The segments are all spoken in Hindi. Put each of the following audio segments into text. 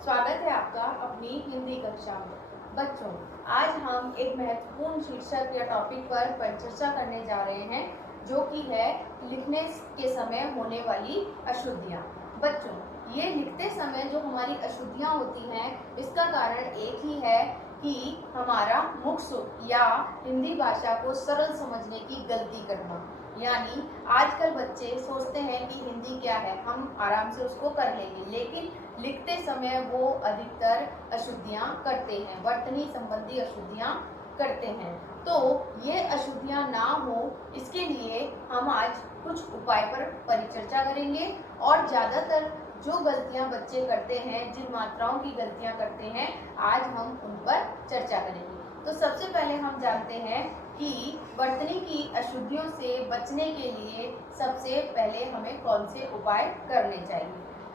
स्वागत है आपका अपनी हिंदी कक्षा में। बच्चों, आज हम एक महत्वपूर्ण शीर्षक या टॉपिक पर परिचर्चा करने जा रहे हैं, जो कि है लिखने के समय होने वाली अशुद्धियाँ। बच्चों, ये लिखते समय जो हमारी अशुद्धियाँ होती हैं, इसका कारण एक ही है कि हमारा मुख या हिंदी भाषा को सरल समझने की गलती करना। यानी आजकल बच्चे सोचते हैं कि हिंदी क्या है, हम आराम से उसको कर लेंगे, लेकिन लिखते समय वो अधिकतर अशुद्धियाँ करते हैं, वर्तनी संबंधी अशुद्धियाँ करते हैं। तो ये अशुद्धियाँ ना हो, इसके लिए हम आज कुछ उपाय पर परिचर्चा करेंगे और ज़्यादातर जो गलतियाँ बच्चे करते हैं, जिन मात्राओं की गलतियाँ करते हैं, आज हम उन पर चर्चा करेंगे। तो सबसे पहले हम जानते हैं कि वर्तनी की अशुद्धियों से बचने के लिए सबसे पहले हमें कौन से उपाय करने चाहिए।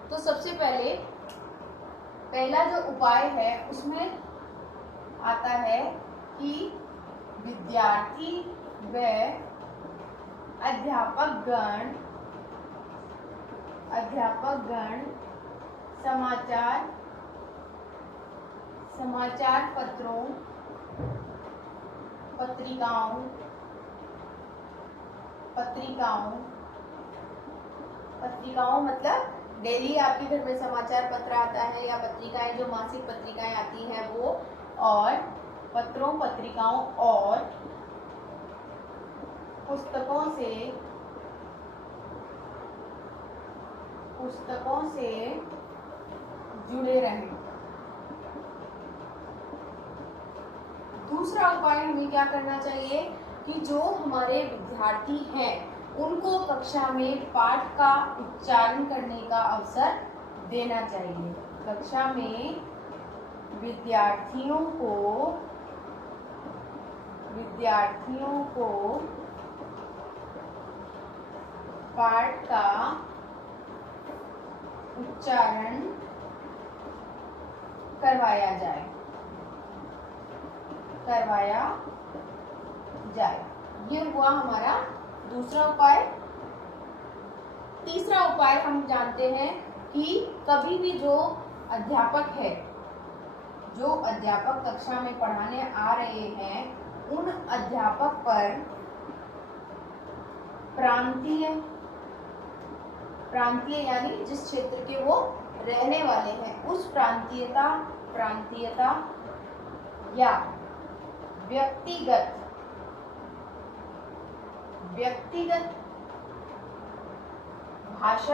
तो सबसे पहला जो उपाय है उसमें आता है कि विद्यार्थी व अध्यापक गण समाचार पत्रों, पत्रिकाओं मतलब डेली आपके घर में समाचार पत्र आता है या पत्रिकाएं, जो मासिक पत्रिकाएं आती हैं वो, और पत्रों, पत्रिकाओं और पुस्तकों से जुड़े रहें। दूसरा उपाय हमें क्या करना चाहिए कि जो हमारे विद्यार्थी हैं उनको कक्षा में पाठ का उच्चारण करने का अवसर देना चाहिए। कक्षा में विद्यार्थियों को पाठ का उच्चारण करवाया जाए। ये हुआ हमारा दूसरा उपाय। तीसरा उपाय हम जानते हैं कि कभी भी जो अध्यापक कक्षा में पढ़ाने आ रहे हैं, उन अध्यापक पर प्रांतीय यानी जिस क्षेत्र के वो रहने वाले हैं, उस प्रांतीयता या व्यक्तिगत भाषा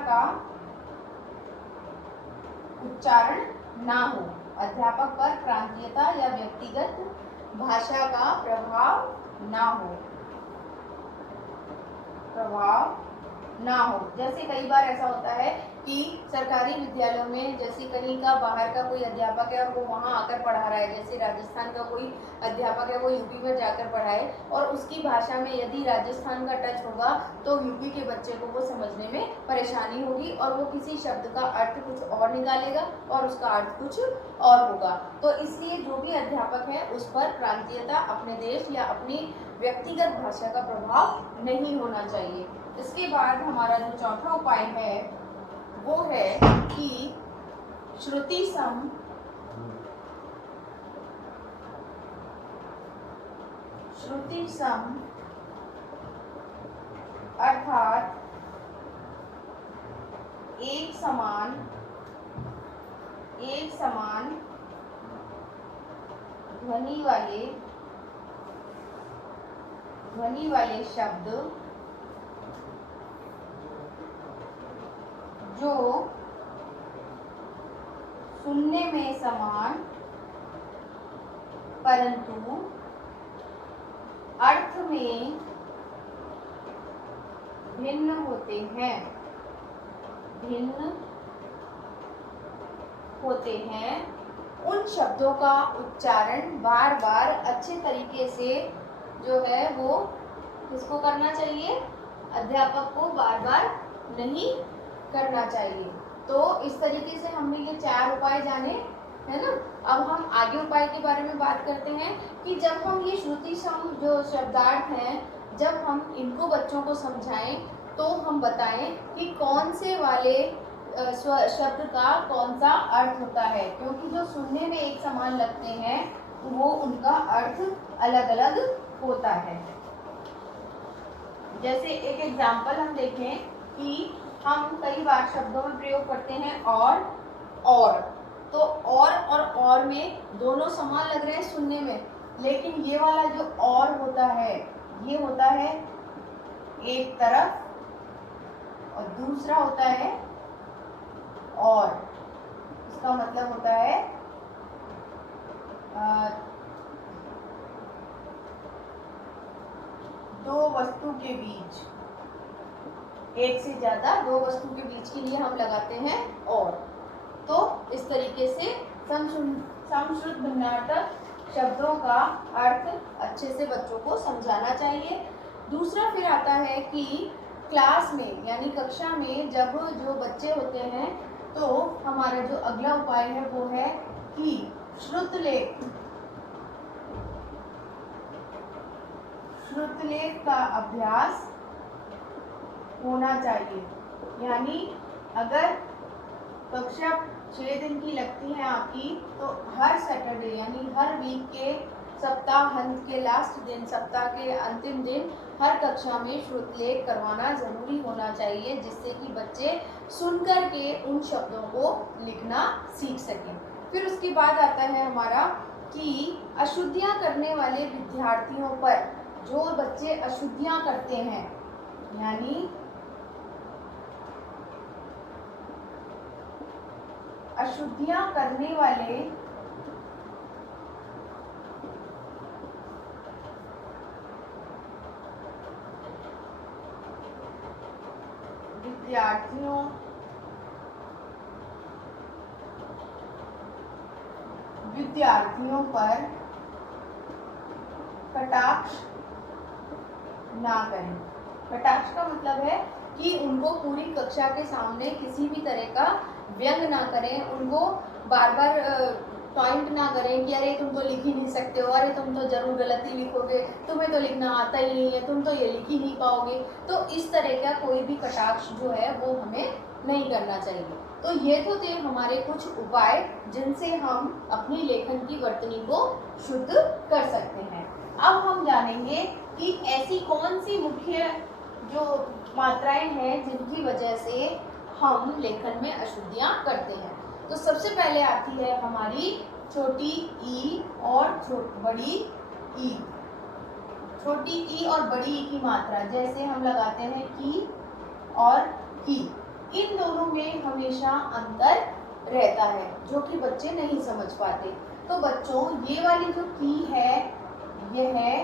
का उच्चारण ना हो। अध्यापक पर प्रांतीयता या व्यक्तिगत भाषा का प्रभाव ना हो। जैसे कई बार ऐसा होता है कि सरकारी विद्यालयों में जैसे कहीं का बाहर का कोई अध्यापक है और वो वहाँ आकर पढ़ा रहा है, जैसे राजस्थान का कोई अध्यापक है वो यूपी में जाकर पढ़ाए, और उसकी भाषा में यदि राजस्थान का टच होगा तो यूपी के बच्चे को वो समझने में परेशानी होगी और वो किसी शब्द का अर्थ कुछ और निकालेगा और उसका अर्थ कुछ और होगा। तो इसलिए जो भी अध्यापक है उस पर प्रांतीयता, अपने देश या अपनी व्यक्तिगत भाषा का प्रभाव नहीं होना चाहिए। इसके बाद हमारा जो चौथा उपाय है वो है कि श्रुति सम अर्थात एक समान ध्वनि वाले शब्द जो सुनने में समान परंतु अर्थ में भिन्न होते हैं, उन शब्दों का उच्चारण बार बार अच्छे तरीके से जो है वो किसको करना चाहिए, अध्यापक को बार बार नहीं करना चाहिए। तो इस तरीके से हमने ये 4 उपाय जाने, है ना। अब हम आगे उपाय के बारे में बात करते हैं कि जब हम ये श्रुति सम जो शब्दार्थ हैं, जब हम इनको बच्चों को समझाएं तो हम बताएं कि कौन से वाले शब्द का कौन सा अर्थ होता है, क्योंकि जो सुनने में एक समान लगते हैं वो उनका अर्थ अलग अलग होता है। जैसे एक एग्जाम्पल हम देखें कि हम कई बार शब्दों में प्रयोग करते हैं और, तो और में दोनों समान लग रहे हैं सुनने में, लेकिन ये वाला जो और होता है ये होता है एक तरफ और दूसरा होता है और। इसका मतलब होता है दो वस्तु के बीच, एक से ज्यादा दो वस्तु के बीच के लिए हम लगाते हैं और। तो इस तरीके से समश्रुत भिन्नार्थक शब्दों का अर्थ अच्छे से बच्चों को समझाना चाहिए। दूसरा फिर आता है कि क्लास में यानी कक्षा में जब जो बच्चे होते हैं तो हमारा जो अगला उपाय है वो है कि श्रुतलेख का अभ्यास होना चाहिए। यानी अगर कक्षा 6 दिन की लगती है आपकी, तो हर सैटरडे यानी हर वीक के सप्ताहांत के लास्ट दिन, सप्ताह के अंतिम दिन हर कक्षा में श्रुतलेख करवाना जरूरी होना चाहिए, जिससे कि बच्चे सुनकर के उन शब्दों को लिखना सीख सकें। फिर उसके बाद आता है हमारा कि अशुद्धियां करने वाले विद्यार्थियों पर, जो बच्चे अशुद्धियां करते हैं यानी अशुद्धियां करने वाले विद्यार्थियों पर कटाक्ष ना करें। कटाक्ष का मतलब है कि उनको पूरी कक्षा के सामने किसी भी तरह का व्यंग ना करें, उनको बार बार टॉइंट ना करें कि अरे तुम तो लिख ही नहीं सकते हो, अरे तुम तो जरूर गलती लिखोगे, तुम्हें तो लिखना आता ही नहीं है, तुम तो ये लिख ही नहीं पाओगे। तो इस तरह का कोई भी कटाक्ष जो है वो हमें नहीं करना चाहिए। तो ये तो थे हमारे कुछ उपाय जिनसे हम अपनी लेखन की वर्तनी को शुद्ध कर सकते हैं। अब हम जानेंगे कि ऐसी कौन सी मुख्य जो मात्राएं हैं जिनकी वजह से हम लेखन में अशुद्धियां करते हैं। तो सबसे पहले आती है हमारी छोटी ई और बड़ी ई। छोटी ई और बड़ी ई की मात्रा जैसे हम लगाते हैं की और की, इन दोनों में हमेशा अंतर रहता है जो कि बच्चे नहीं समझ पाते। तो बच्चों ये वाली जो की है यह है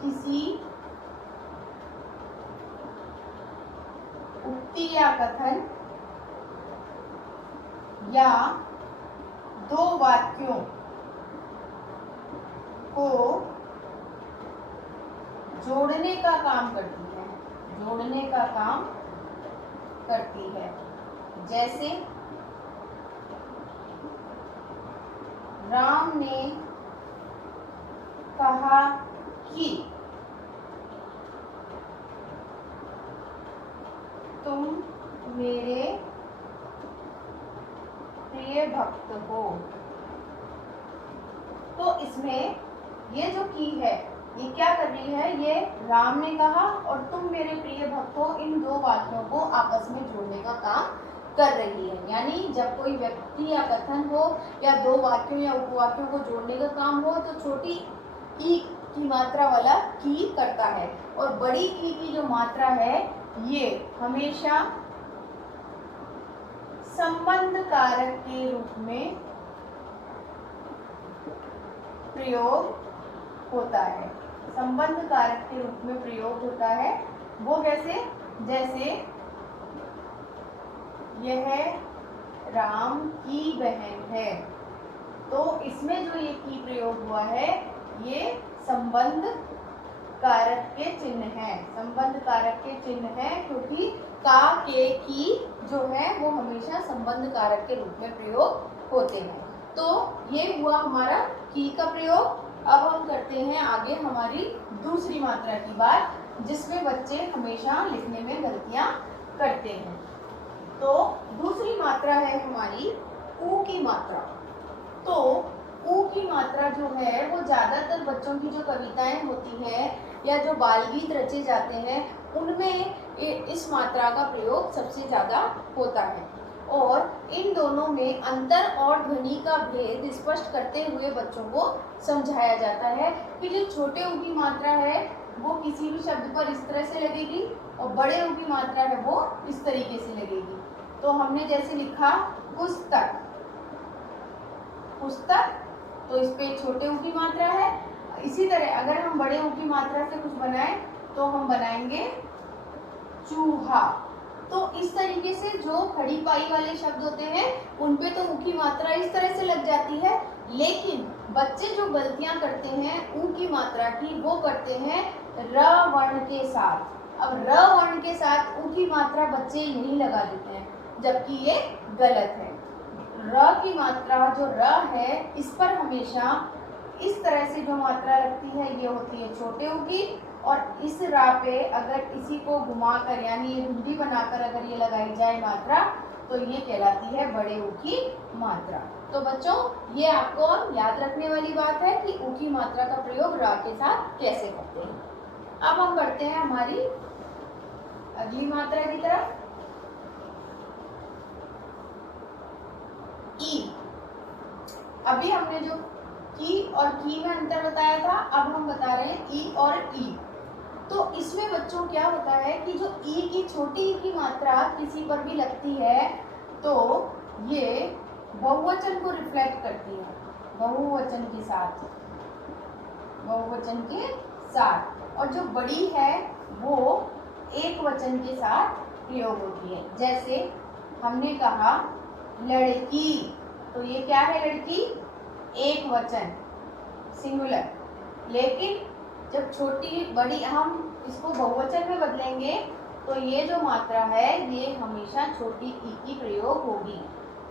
किसी उक्ति या कथन या दो वाक्यों को जोड़ने का काम करती है, जोड़ने का काम करती है। जैसे राम ने कहा कि तुम मेरे प्रिय भक्त हो। तो इसमें ये जो की है ये क्या कर रही है, ये राम ने कहा और तुम मेरे प्रिय भक्त हो, इन दो वाक्यों को आपस में जोड़ने का काम कर रही है। यानी जब कोई व्यक्ति या कथन हो या दो वाक्यों या उपवाक्यों को जोड़ने का काम हो तो छोटी ई की मात्रा वाला की करता है, और बड़ी ई की जो मात्रा है ये हमेशा संबंध कारक के रूप में प्रयोग होता है। संबंध कारक के रूप में प्रयोग होता है। वो कैसे, जैसे यह राम की बहन है, तो इसमें जो ये की प्रयोग हुआ है ये संबंध कारक के चिन्ह है। संबंध कारक के चिन्ह है क्योंकि का के की जो है वो हमेशा संबंध कारक के रूप में प्रयोग होते हैं। तो ये हुआ हमारा की का प्रयोग। अब हम करते हैं आगे हमारी दूसरी मात्रा की बात जिसमें बच्चे हमेशा लिखने में गलतियां करते हैं। तो दूसरी मात्रा है हमारी ऊ की मात्रा। तो ऊ की मात्रा जो है वो ज़्यादातर बच्चों की जो कविताएं होती हैं या जो बाल गीत रचे जाते हैं उनमें इस मात्रा का प्रयोग सबसे ज़्यादा होता है। और इन दोनों में अंतर और ध्वनि का भेद स्पष्ट करते हुए बच्चों को समझाया जाता है कि जो छोटे ऊ की मात्रा है वो किसी भी शब्द पर इस तरह से लगेगी और बड़े ऊ की मात्रा है वो इस तरीके से लगेगी। तो हमने जैसे लिखा पुस्तक, पुस्तक, तो इस पे छोटे ऊ की मात्रा है। इसी तरह अगर हम बड़े ऊ की मात्रा से कुछ बनाएं तो हम बनाएंगे चूहा। तो इस तरीके से जो खड़ी पाई वाले शब्द होते हैं उन पे तो ऊ की मात्रा इस तरह से लग जाती है, लेकिन बच्चे जो गलतियां करते हैं ऊ की मात्रा की वो करते हैं र वर्ण के साथ। अब र वर्ण के साथ ऊ की मात्रा बच्चे यही लगा देते हैं, जबकि ये गलत है। र की मात्रा जो र है इस पर हमेशा इस तरह से जो मात्रा लगती है ये होती है छोटे ऊ की, और इस रा पे अगर इसी को घुमाकर यानी ये भिंडी बनाकर अगर ये लगाई जाए मात्रा तो ये कहलाती है बड़े ऊ की मात्रा। तो बच्चों ये आपको याद रखने वाली बात है कि ऊ की मात्रा का प्रयोग रा के साथ कैसे करते हैं। अब हम बढ़ते हैं हमारी अगली मात्रा की तरफ, ई। अभी हमने जो की और की में अंतर बताया था, अब हम बता रहे हैं ई और ई। तो इसमें बच्चों क्या होता है कि जो ई की छोटी ई की मात्रा किसी पर भी लगती है तो ये बहुवचन को रिफ्लेक्ट करती है, बहुवचन के साथ, बहुवचन के साथ। और जो बड़ी है वो एक वचन के साथ प्रयोग होती है। जैसे हमने कहा लड़की, तो ये क्या है लड़की, एक वचन सिंगुलर। लेकिन जब छोटी बड़ी हम इसको बहुवचन में बदलेंगे तो ये जो मात्रा है ये हमेशा छोटी ई की प्रयोग होगी।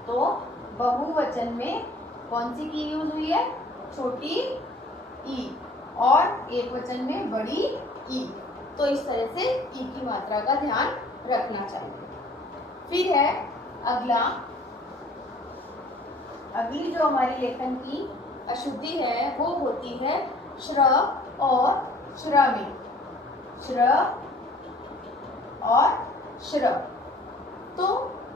तो बहुवचन में कौन सी की यूज हुई है, छोटी ई, और एक वचन में बड़ी ई। तो इस तरह से ई की मात्रा का ध्यान रखना चाहिए। फिर है अगला, अगली जो हमारी लेखन की अशुद्धि है वो होती है श्र और श्र में, श्र और श्र। तो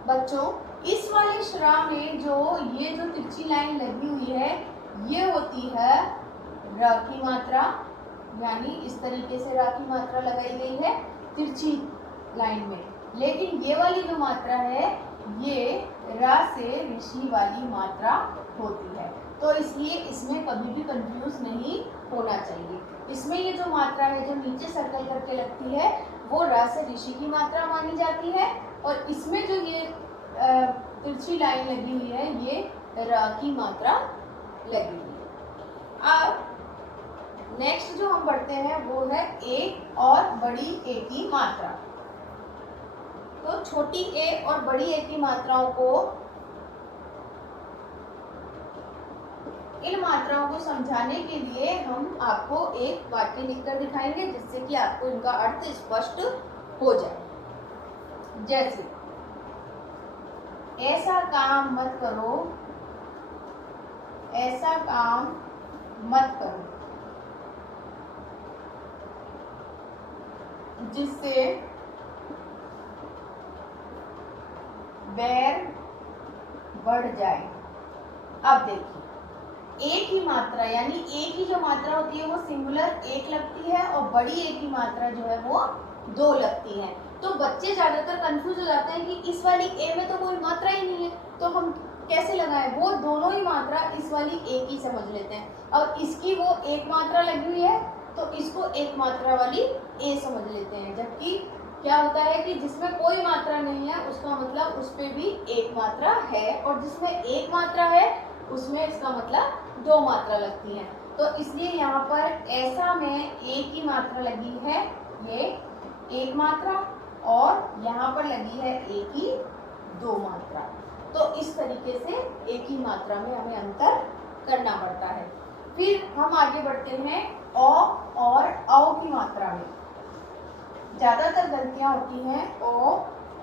बच्चों इस वाले श्र में जो ये जो तिरछी लाइन लगी हुई है ये होती है र की मात्रा, यानी इस तरीके से र की मात्रा लगाई गई है तिरछी लाइन में। लेकिन ये वाली जो मात्रा है ये र से ऋषि वाली मात्रा होती है। तो इसलिए इसमें कभी भी कंफ्यूज नहीं होना चाहिए। इसमें ये जो मात्रा है जो नीचे सर्कल करके लगती है वो र से ऋषि की मात्रा मानी जाती है, और इसमें जो ये तिरछी लाइन लगी हुई है ये र की मात्रा लगी हुई है। अब नेक्स्ट जो हम पढ़ते हैं वो है ए और बड़ी ए की मात्रा। तो छोटी ए और बड़ी ए की मात्राओं को, इन मात्राओं को समझाने के लिए हम आपको एक वाक्य लिखकर दिखाएंगे जिससे कि आपको इनका अर्थ स्पष्ट हो जाए। जैसे ऐसा काम मत करो, ऐसा काम मत करो, जिससे बैर बढ़ जाए। अब देखिए एक ही मात्रा यानी एक ही जो मात्रा होती है वो सिंगुलर एक लगती है और बड़ी एक की मात्रा जो है वो दो लगती है। तो बच्चे ज्यादातर कंफ्यूज हो जाते हैं कि इस वाली ए में तो कोई मात्रा ही नहीं है तो हम कैसे लगाएं। वो दोनों ही मात्रा इस वाली एक ही समझ लेते हैं, और इसकी वो एक मात्रा लगी हुई है तो इसको एक मात्रा वाली ए समझ लेते हैं। जबकि क्या होता है कि जिसमें कोई मात्रा नहीं है उसका मतलब उस पर भी एक मात्रा है, और जिसमें एक मात्रा है उसमें इसका मतलब दो मात्रा लगती है। तो इसलिए यहाँ पर ऐसा में एक ही मात्रा लगी है, ये एक मात्रा, और यहाँ पर लगी है एक ही दो मात्रा। तो इस तरीके से एक ही मात्रा में हमें अंतर करना पड़ता है। फिर हम आगे बढ़ते हैं औ और औ की मात्रा में। ज़्यादातर गलतियां होती हैं ओ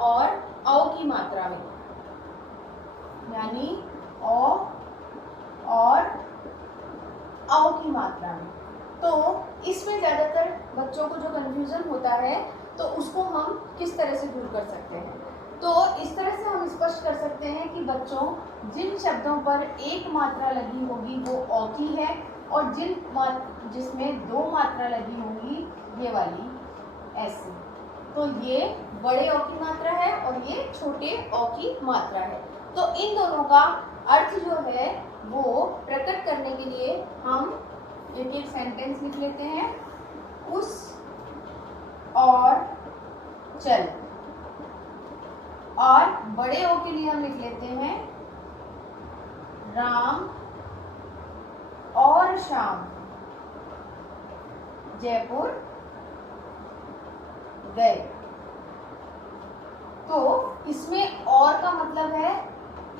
और औ की मात्रा में, यानी ओ और औ की मात्रा में। तो इसमें ज़्यादातर बच्चों को जो कन्फ्यूज़न होता है तो उसको हम किस तरह से दूर कर सकते हैं? तो इस तरह से हम स्पष्ट कर सकते हैं कि बच्चों, जिन शब्दों पर एक मात्रा लगी होगी वो औ की है, और जिसमें दो मात्रा लगी होगी ये वाली ऐसी, तो ये बड़े औ की मात्रा है और ये छोटे औ की मात्रा है। तो इन दोनों का अर्थ जो है वो प्रकट करने के लिए हम एक एक सेंटेंस लिख लेते हैं। उस और चल, और बड़े ओ के लिए हम लिख लेते हैं राम और शाम जयपुर गए। तो इसमें और का मतलब है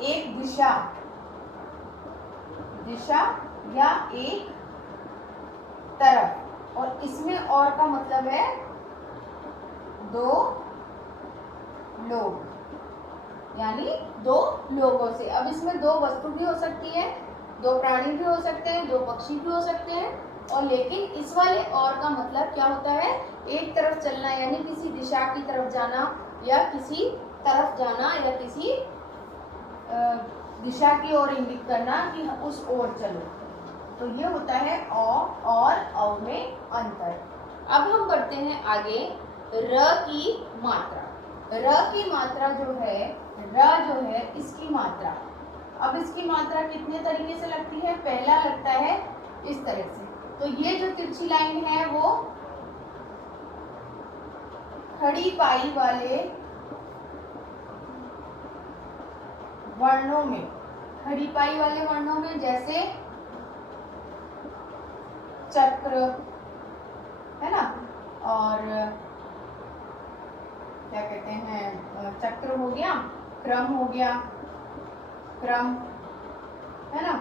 एक दिशा, दिशा या एक तरफ, और इसमें और का मतलब है दो लोग, यानी दो लोगों से। अब इसमें दो वस्तु भी हो सकती है, दो प्राणी भी हो सकते हैं, दो पक्षी भी हो सकते हैं, और लेकिन इस वाले और का मतलब क्या होता है? एक तरफ चलना, यानी किसी दिशा की तरफ जाना, या किसी तरफ जाना, या किसी दिशा की ओर इंगित करना कि उस ओर चलो। तो ये होता है औ और औ में अंतर। अब हम बढ़ते हैं आगे, र की मात्रा। र की मात्रा जो है, र जो है इसकी मात्रा, अब इसकी मात्रा कितने तरीके से लगती है? पहला लगता है इस तरह से, तो ये जो तिरछी लाइन है वो खड़ी पाई वाले वर्णों में, खड़ी पाई वाले वर्णों में, जैसे चक्र है ना, और क्या कहते हैं, चक्र हो गया, क्रम हो गया, क्रम है ना,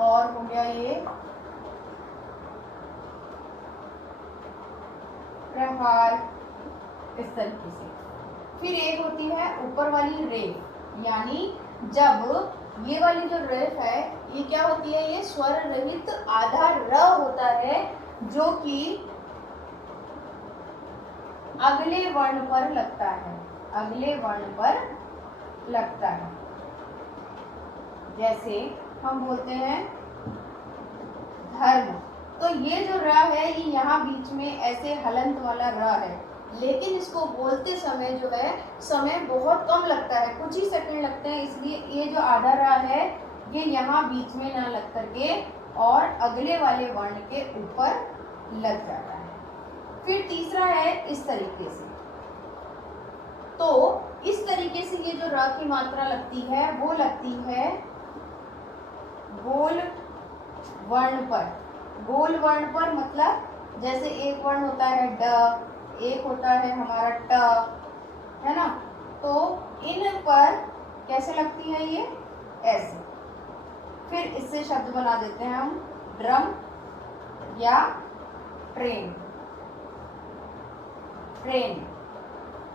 और हो गया ये प्रहार, इस तरीके से। फिर एक होती है ऊपर वाली रेफ, यानी जब ये वाली जो रेफ है ये क्या होती है? ये स्वर रहित आधा र होता है, जो कि अगले वर्ण पर लगता है, अगले वर्ण पर लगता है। जैसे हम बोलते हैं धर्म, तो ये जो र है ये यहाँ बीच में ऐसे हलंत वाला र है, लेकिन इसको बोलते समय जो है समय बहुत कम लगता है, कुछ ही सेकंड लगते हैं, इसलिए ये जो आधा र है ये यहाँ बीच में ना लग करके और अगले वाले वर्ण के ऊपर लग जाता है। फिर तीसरा है इस तरीके से, तो इस तरीके से ये जो र की मात्रा लगती है वो लगती है गोल वर्ण पर। गोल वर्ण पर मतलब जैसे एक वर्ण होता है ड, एक होता है हमारा ट, है ना, तो इन पर कैसे लगती है ये? ऐसे। फिर इससे शब्द बना देते हैं हम ड्रम या ट्रेन, ट्रेन।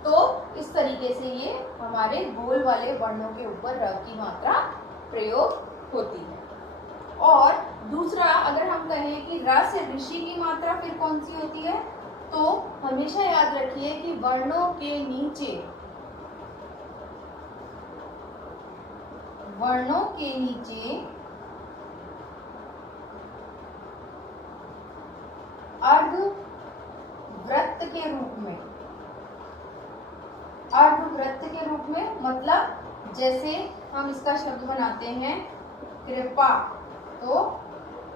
तो इस तरीके से ये हमारे गोल वाले वर्णों के ऊपर र की मात्रा प्रयोग होती है। और दूसरा, अगर हम कहें कि र से ऋषि की मात्रा फिर कौन सी होती है, तो हमेशा याद रखिए कि वर्णों के नीचे, वर्णों के नीचे अर्धवृत्त के रूप में, अर्धवृत्त के रूप में मतलब जैसे हम इसका शब्द बनाते हैं कृपा, तो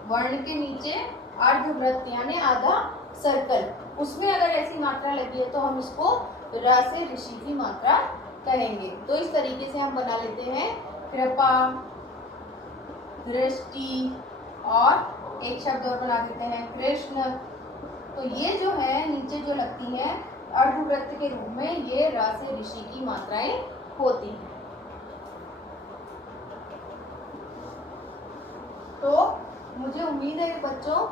वर्ण के नीचे अर्धवृत्त यानी आधा सर्कल, उसमें अगर ऐसी मात्रा लगी है तो हम इसको र से ऋषि की मात्रा कहेंगे। तो इस तरीके से हम बना लेते हैं कृपा, दृष्टि, और एक शब्द और बना देते हैं कृष्ण। तो ये जो है नीचे जो लगती है अर्धवृत्त के रूप में, ये र से ऋषि की मात्राएं होती हैं। तो मुझे उम्मीद है बच्चों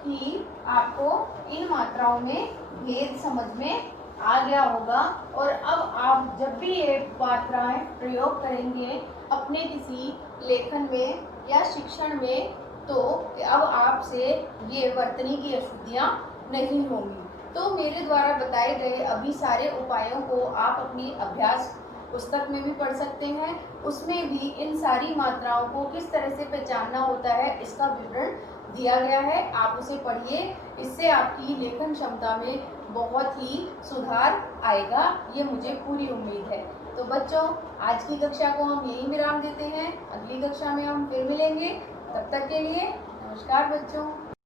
कि आपको इन मात्राओं में भेद समझ में आ गया होगा। और अब आप जब भी ये मात्राएं प्रयोग करेंगे अपने किसी लेखन में या शिक्षण में, तो अब आपसे ये वर्तनी की अशुद्धियाँ नहीं होंगी। तो मेरे द्वारा बताए गए अभी सारे उपायों को आप अपनी अभ्यास पुस्तक में भी पढ़ सकते हैं। उसमें भी इन सारी मात्राओं को किस तरह से पहचानना होता है इसका विवरण दिया गया है। आप उसे पढ़िए, इससे आपकी लेखन क्षमता में बहुत ही सुधार आएगा, ये मुझे पूरी उम्मीद है। तो बच्चों, आज की कक्षा को हम यहीं विराम देते हैं। अगली कक्षा में हम फिर मिलेंगे। तब तक के लिए नमस्कार बच्चों।